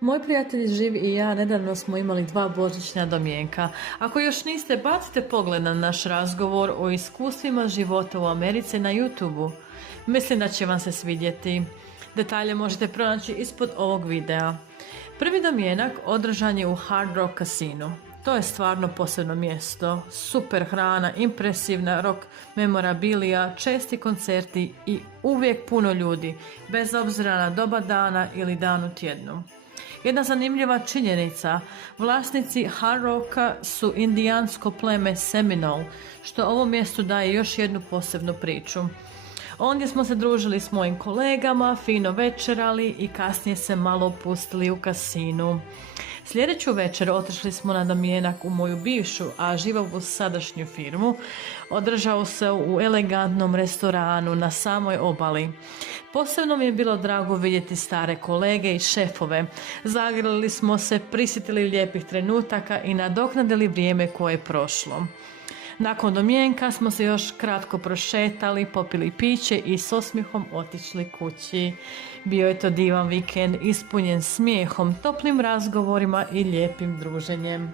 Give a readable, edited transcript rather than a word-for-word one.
Moj prijatelj živ i ja nedavno smo imali 2 božićna domjenka. Ako još niste, bacite pogled na naš razgovor o iskustvima života u Americi na YouTubeu. Mislim da će vam se svidjeti. Detalje možete pronaći ispod ovog videa. Prvi domjenak održan je u Hard Rock Casinu. To je stvarno posebno mjesto, super hrana, impresivna rock memorabilija, česti koncerti i uvijek puno ljudi, bez obzira na doba dana ili dan u tjednu. Jedna zanimljiva činjenica, vlasnici Hard Rocka su indijansko pleme Seminole, što ovom mjestu daje još jednu posebnu priču. Ondje smo se družili s mojim kolegama, fino večerali i kasnije se malo opustili u kasinu. Sljedeću večer otišli smo na domjenak u moju bivšu, a živavu sadašnju firmu. Održao se u elegantnom restoranu na samoj obali. Posebno mi je bilo drago vidjeti stare kolege i šefove. Zagrlili smo se, prisjetili lijepih trenutaka i nadoknadili vrijeme koje je prošlo. Nakon domjenka smo se još kratko prošetali, popili piće i s osmijehom otišli kući. Bio je to divan vikend, ispunjen smijehom, toplim razgovorima i lijepim druženjem.